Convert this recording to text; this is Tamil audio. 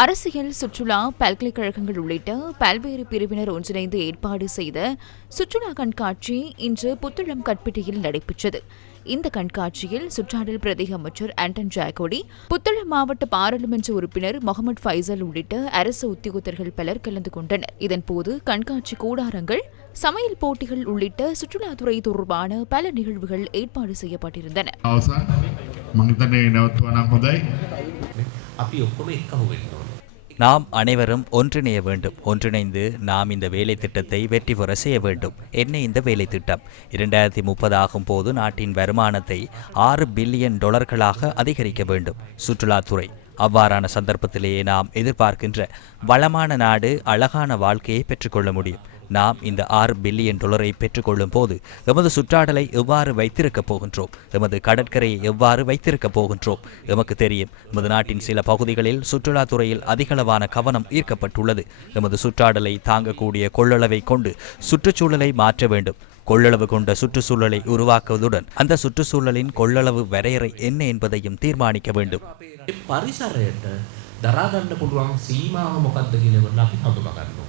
அரசியல் சுற்றுலா பல்கலைக்கழகங்கள் உள்ளிட்ட பல்வேறு பிரிவினர் ஒன்றிணைந்து ஏற்பாடு செய்த சுற்றுலா கண்காட்சி இன்று புத்தளம் கட்பிட்டியில் நடைபெற்றது இந்த கண்காட்சியில் சுற்றாடல் பிரதி அமைச்சர் ஆண்டன் ஜாகோடி புத்தளம் மாவட்ட பாராளுமன்ற உறுப்பினர் முகமது ஃபைசல் உள்ளிட்ட அரசு உத்தியோகத்தர்கள் பலர் கலந்து கொண்டனர் இதன்போது கண்காட்சி கூடாரங்கள் சமையல் போட்டிகள் உள்ளிட்ட சுற்றுலாத்துறை தொடர்பான பல நிகழ்வுகள் ஏற்பாடு செய்யப்பட்டிருந்தன අවසන් මංතනය නැවත්වනම් හොඳයි අපි ඔක්කොම එක්කම වෙන්න ඕනේ. நாம் அனைவரும் ஒன்றிணைய வேண்டும். ஒன்றிணைந்து நாம் இந்த வேலை திட்டத்தை வெற்றி பெற செய்ய வேண்டும். என்ன இந்த வேலை திட்டம்? இரண்டாயிரத்தி முப்பது ஆகும் போது நாட்டின் வருமானத்தை ஆறு பில்லியன் டாலர்களாக அதிகரிக்க வேண்டும். சுற்றுலாத்துறை. அவ்வாறான சந்தர்ப்பத்திலேயே நாம் எதிர்பார்க்கின்ற வளமான நாடு அழகான வாழ்க்கையை பெற்றுக்கொள்ள முடியும். நாம் இந்த ஆறு பில்லியன் டாலரை பெற்றுக்கொள்ளும் போது எமது சுற்றாடலை எவ்வாறு வைத்திருக்கப் போகின்றோம் எமது கடற்கரையை எவ்வாறு வைத்திருக்கப் போகின்றோம் எமக்கு தெரியும் எமது நாட்டின் சில பகுதிகளில் சுற்றுலாத்துறையில் அதிகளவான கவனம் ஈர்க்கப்பட்டுள்ளது எமது சுற்றாடலை தாங்கக்கூடிய கொள்ளளவை கொண்டு சுற்றுச்சூழலை மாற்ற வேண்டும் கொள்ளளவு கொண்ட சுற்றுச்சூழலை உருவாக்குவதுடன் அந்த சுற்றுச்சூழலின் கொள்ளளவு வரையறை என்ன என்பதையும் தீர்மானிக்க வேண்டும் ඒ පරිසරයට දරාගන්න පුළුවන් සීමාව මොකක්ද කියන එක අපි හඳුනා ගන්න ඕනේ.